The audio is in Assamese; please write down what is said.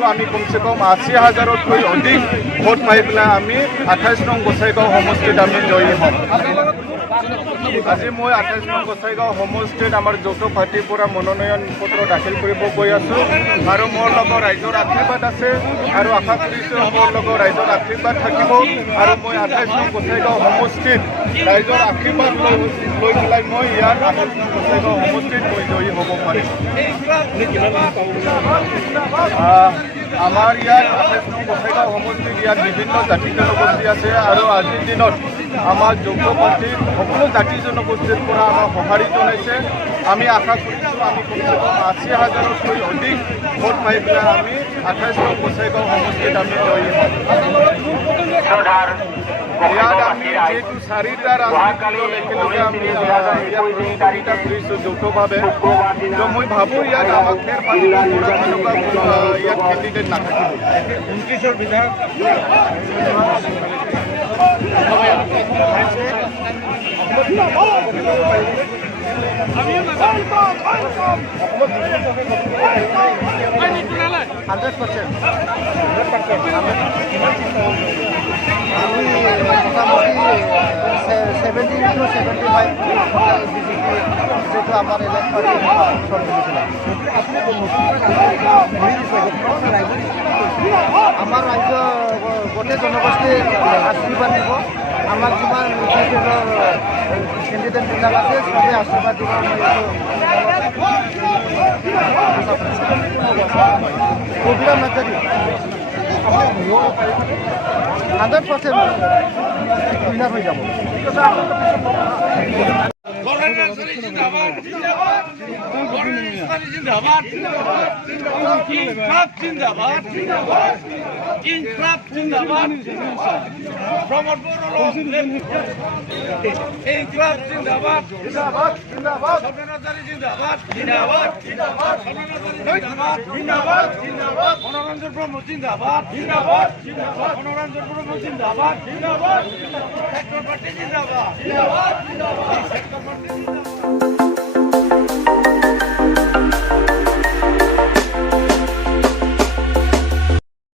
কৰিছোঁ আমি কমচে কম 80,000তকৈ অধিক ভোট পাই পেলাই আমি 28 নং গোসাইগাঁও সমষ্টিত আমি জয়ী হ'ম। আজি মই 28 নং গোসাইগাঁও সমষ্টিত আমাৰ যৌথ পাৰ্টীৰ পৰা মনোনয়ন পত্ৰ দাখিল কৰিব গৈ আছোঁ আৰু মোৰ লগত ৰাইজৰ আশীৰ্বাদ আছে আৰু আশা কৰিছোঁ মোৰ লগত ৰাইজৰ আশীৰ্বাদ থাকিব আৰু মই 28 নং গোসাইগাঁও সমষ্টিত ৰাইজৰ আশীৰ্বাদ লৈ পেলাই মই ইয়াত 28 নং গোসাইগাঁও সমষ্টিত মই জয়ী হ'ব পাৰিম। আমাৰ ইয়াত 28 নং গোসাইগাঁও সমষ্টিত ইয়াত বিভিন্ন জাতি জনগোষ্ঠী আছে আৰু আজিৰ দিনত আমাৰ যৌথ পাৰ্টীৰ সকলো জাতি জনগোষ্ঠীৰ পৰা আমাক সঁহাৰি জনাইছে। আমি আশা কৰিছোঁ আমি কমচে কম 80,000তকৈ অধিক ভোট পাই পেলাই আমি 28 নং গোসাইগাঁও সমষ্টিত আমি জয়ী হ'ম। ইয়াত আমি যিহেতু 4টা ৰাজনীতিৰ একেলগে আমি ইয়াত কৰিছোঁ যৌথভাৱে, তো মই ভাবোঁ ইয়াত আমাক ফেৰ পাতিব পৰা তেনেকুৱা ইয়াত কেণ্ডিডেট নাথাকিব। 29ৰ বিধায়ক আমি মোটামুটি 70 to 75 যেহেতু আমার এলাকার আমার রাজ্য গোটেই জনগোষ্ঠীর আশীর্বাদ দিব। আমার যিমান ক্যান্ডিডেট বিলাক আছে সবে আশীর্বাদ দিব। প্রোগ্রাম নাচারি 100% উইনার হয়ে যাব। মনোরঞ্জন ব্রহ্ম জিন্দাবাদ, জিন্দাবাদ, মনোরঞ্জন ব্রহ্ম জিন্দাবাদ, জিন্দাবাদ, জিন্দাবাদ,